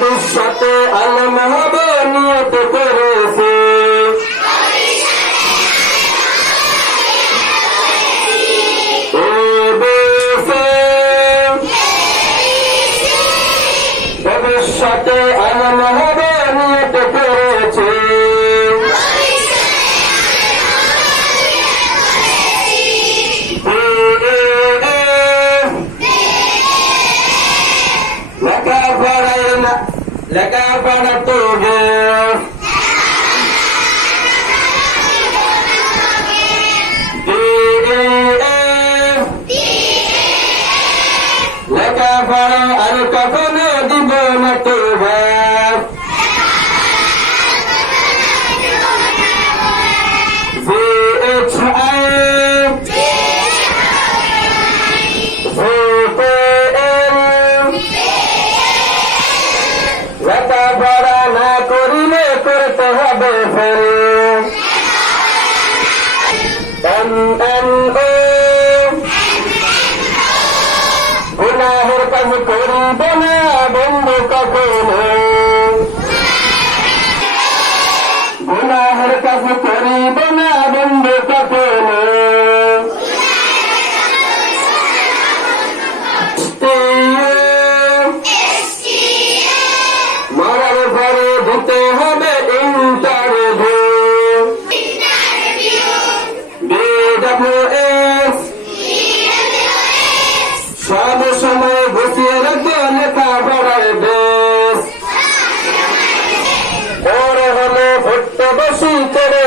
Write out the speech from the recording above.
ভবিষ্যতে আলেম হবে নিয়ত করেছি। ভবিষ্যতে আলেম হবে নিয়ত করেছি। লেখাপড়া তো লেখাপড়া আর কখনো দিব না তো লেখাপড়া না করিলে করতে হবে গুনাহের কাজ করিব না বন্ধু কখনো। গুনাহের কাজ করিব না বন্ধু কখনো। মরার পরে দিতে হবে ইন্টারভিউ। BWS সব সময় বসিয়ে রাখো লেখাপড়ায় বেশ। বড় হলে ভুট্টো বসি করে